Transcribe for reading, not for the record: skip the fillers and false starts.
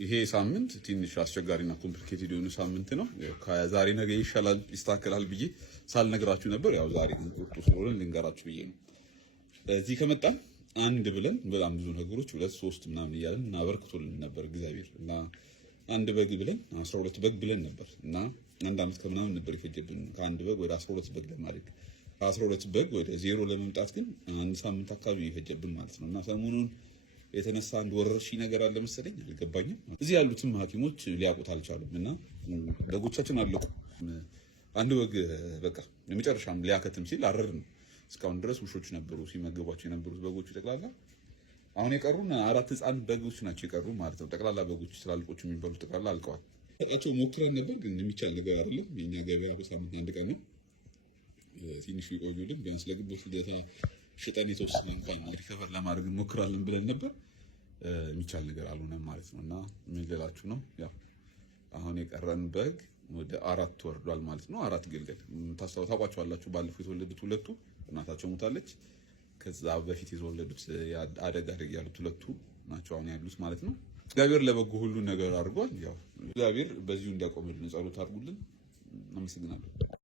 ይሄ ሳምንት ትንሽ አስቸጋሪና ኮምፕሊኬትድ የሆነ ሳምንት ነው። ከዛሬ ነገ ይሻላል ይስተካከላል ብዬ ሳልነግራችሁ ነበር። ያው ዛሬ ቁርጡ ስለሆነ ልንገራችሁ ብዬ ነው። እዚህ ከመጣን አንድ ብለን በጣም ብዙ ነገሮች 2 3 ምናምን እያለን እናበርክቶልን ነበር እግዚአብሔር እና አንድ በግ ብለን 12 በግ ብለን ነበር እና አንድ አመት ከምናምን ነበር የፈጀብን ከአንድ በግ ወደ 12 በግ ለማድረግ 12 በግ ወደ 0 ለመምጣት ግን አንድ ሳምንት አካባቢ የፈጀብን ማለት ነው። እና ሰሞኑን የተነሳ አንድ ወረርሽኝ ነገር አለ መሰለኝ አልገባኝም። እዚህ ያሉትም ሐኪሞች ሊያውቁት አልቻሉም እና በጎቻችን አለቁ። አንድ በግ በቃ የመጨረሻም ሊያከትም ሲል አረርን። እስካሁን ድረስ ውሾች ነበሩ ሲመገቧቸው የነበሩት በጎቹ ጠቅላላ። አሁን የቀሩን 4 ህፃን በጎች ናቸው የቀሩ ማለት ነው። ጠቅላላ በጎች ትላልቆቹ የሚባሉት ጠቅላላ አልቀዋል። እቸው ሞክረን ነበር ግን የሚቻል ነገር አይደለም። የኛ ገበያ በሳምንት አንድ ቀን ነው። ትንሽ ይቆዩልን ቢያንስ ለግቦሽ ልደታ ሽጠን የተወሰነ እንኳን ሪከቨር ለማድረግ እንሞክራለን ብለን ነበር። የሚቻል ነገር አልሆነም ማለት ነው። እና ምን ልላችሁ ነው ያው አሁን የቀረን በግ ወደ 4 ወርዷል ማለት ነው። 4 ግልገል ታውቋቸዋላችሁ። ባለፈው የተወለዱት 2ቱ እናታቸው ሞታለች። ከዛ በፊት የተወለዱት አደጋ ያሉት 2ቱ ናቸው አሁን ያሉት ማለት ነው። እግዚአብሔር ለበጎ ሁሉ ነገር አድርጓል። ያው እግዚአብሔር በዚሁ እንዲያቆምልን ጸሎት አድርጉልን። አመሰግናለሁ።